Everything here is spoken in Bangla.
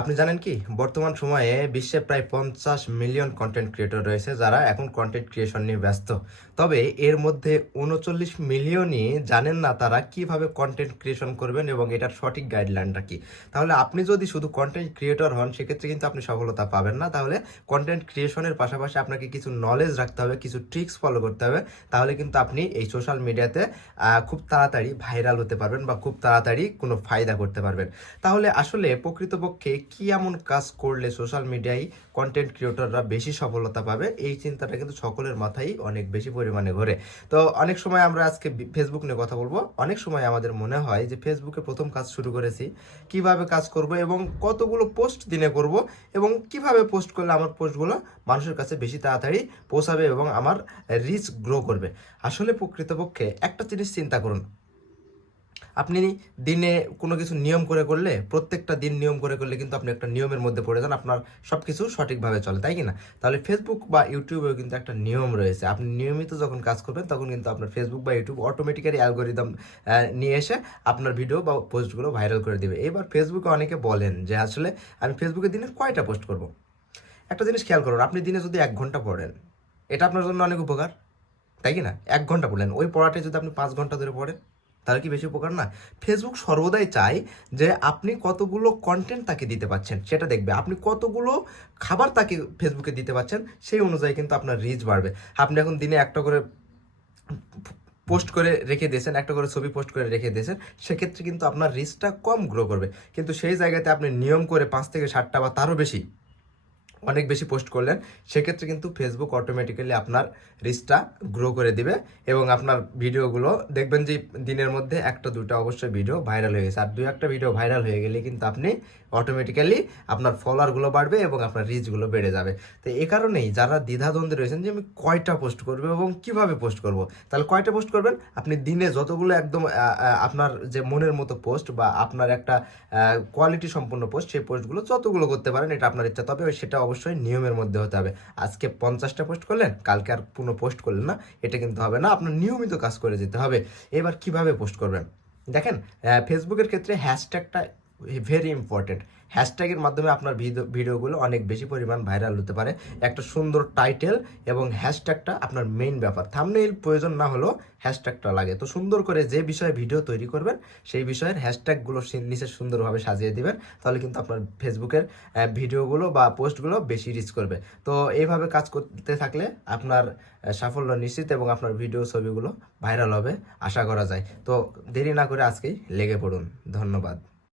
আপনি জানেন কি বর্তমান সময়ে বিশ্বে প্রায় 50 মিলিয়ন কন্টেন্ট ক্রিয়েটর রয়েছে যারা এখন কন্টেন্ট ক্রিয়েশন নিয়ে ব্যস্ত। তবে এর মধ্যে 39 মিলিয়নই জানেন না তারা কিভাবে কন্টেন্ট ক্রিয়েশন করবেন এবং এটার সঠিক গাইডলাইনটা কি। তাহলে আপনি যদি শুধু কন্টেন্ট ক্রিয়েটর হন সেক্ষেত্রে কিন্তু আপনি সফলতা পাবেন না। তাহলে কন্টেন্ট ক্রিয়েশনের পাশাপাশি আপনাকে কিছু নলেজ রাখতে হবে, কিছু ট্রিক্স ফলো করতে হবে। তাহলে কিন্তু আপনি এই সোশ্যাল মিডিয়াতে খুব তাড়াতাড়ি ভাইরাল হতে পারবেন বা খুব তাড়াতাড়ি কোনো ফায়দা করতে পারবেন। তাহলে আসলে প্রকৃতপক্ষে কি এমন কাজ করলে সোশ্যাল মিডিয়ায় কন্টেন্ট ক্রিয়েটররা বেশি সফলতা পাবে, এই চিন্তাটা কিন্তু সকলের মাথায় অনেক বেশি পরিমাণে ঘোরে। তো অনেক সময় আমরা আজকে ফেসবুক নিয়ে কথা বলবো। অনেক সময় আমাদের মনে হয় যে ফেসবুকে প্রথম কাজ শুরু করেছি, কিভাবে কাজ করব এবং কতগুলো পোস্ট দিনে করব এবং কিভাবে পোস্ট করলে আমার পোস্টগুলো মানুষের কাছে বেশি তাড়াতাড়ি পৌঁছাবে এবং আমার রিচ গ্রো করবে। আসলে প্রকৃতপক্ষে একটা জিনিস চিন্তা করুন, আপনি দিনে কোনো কিছু নিয়ম করে করলে, প্রত্যেকটা দিন নিয়ম করে করলে কিন্তু আপনি একটা নিয়মের মধ্যে পড়ে যান, আপনার সব কিছু সঠিকভাবে চলে, তাই কি না? তাহলে ফেসবুক বা ইউটিউবেও কিন্তু একটা নিয়ম রয়েছে। আপনি নিয়মিত যখন কাজ করবেন তখন কিন্তু আপনার ফেসবুক বা ইউটিউব অটোমেটিক্যালি অ্যালগোরিদম নিয়ে এসে আপনার ভিডিও বা পোস্টগুলো ভাইরাল করে দেবে। এবার ফেসবুকে অনেকে বলেন যে আসলে আমি ফেসবুকে দিনে কয়টা পোস্ট করব। একটা জিনিস খেয়াল করুন, আপনি দিনে যদি 1 ঘন্টা পড়েন, এটা আপনার জন্য অনেক উপকার, তাই কি না? 1 ঘন্টা পড়লেন, ওই পড়াটাই যদি আপনি 5 ঘন্টা ধরে পড়েন তাহলে কি বেশি উপকার না? ফেসবুক সর্বদাই চায় যে আপনি কতগুলো কন্টেন্ট তাকে দিতে পারছেন সেটা দেখবে, আপনি কতগুলো খাবার তাকে ফেসবুকে দিতে পারছেন সেই অনুযায়ী কিন্তু আপনার রিচ বাড়বে। আপনি এখন দিনে একটা করে পোস্ট করে রেখে দিয়েছেন, একটা করে ছবি পোস্ট করে রেখে দিয়েছেন, সেক্ষেত্রে কিন্তু আপনার রিচটা কম গ্রো করবে। কিন্তু সেই জায়গাতে আপনি নিয়ম করে 5 থেকে 7টা বা তারও বেশি, অনেক বেশি পোস্ট করলেন, সেক্ষেত্রে কিন্তু ফেসবুক অটোমেটিক্যালি আপনার রিচটা গ্রো করে দিবে এবং আপনার ভিডিওগুলো দেখবেন যে দিনের মধ্যে একটা দুটো অবশ্যই ভিডিও ভাইরাল হয়ে গেছে। আর দুই একটা ভিডিও ভাইরাল হয়ে গেলে কিন্তু আপনি অটোমেটিক্যালি আপনার ফলোয়ারগুলো বাড়বে এবং আপনার রিচগুলো বেড়ে যাবে। তো এই কারণেই যারা দ্বিধাদ্বন্দ্বে রয়েছেন যে আমি কয়টা পোস্ট করবো এবং কিভাবে পোস্ট করব, তাহলে কয়টা পোস্ট করবেন? আপনি দিনে যতগুলো একদম আপনার যে মনের মতো পোস্ট বা আপনার একটা কোয়ালিটি সম্পন্ন পোস্ট, সেই পোস্টগুলো যতগুলো করতে পারেন এটা আপনার ইচ্ছা, তবে সেটা অবশ্যই নিয়মের মধ্যে হতে হবে। আজকে 50টা পোস্ট করলেন, কালকে আর কোনো পোস্ট করলেন না, এটা কিন্তু হবে না। আপনার নিয়মিত কাজ করে যেতে হবে। এবার কিভাবে পোস্ট করবেন দেখেন, ফেসবুকের ক্ষেত্রে হ্যাশট্যাগটা ভেরি ইম্পর্টেন্ট। হ্যাশট্যাগের মাধ্যমে আপনার ভিডিওগুলো অনেক বেশি পরিমাণ ভাইরাল হতে পারে। একটা সুন্দর টাইটেল এবং হ্যাশট্যাগটা আপনার মেইন ব্যাপার। থাম্বনেইল প্রয়োজন না হলেও হ্যাশট্যাগটা লাগে। তো সুন্দর করে যে বিষয়ে ভিডিও তৈরি করবেন সেই বিষয়ের হ্যাশট্যাগুলো নিচে সুন্দরভাবে সাজিয়ে দিবেন, তাহলে কিন্তু আপনার ফেসবুকের ভিডিওগুলো বা পোস্টগুলো বেশি রিচ করবে। তো এইভাবে কাজ করতে থাকলে আপনার সাফল্য নিশ্চিত এবং আপনার ভিডিও ছবিগুলো ভাইরাল হবে আশা করা যায়। তো দেরি না করে আজকেই লেগে পড়ুন। ধন্যবাদ।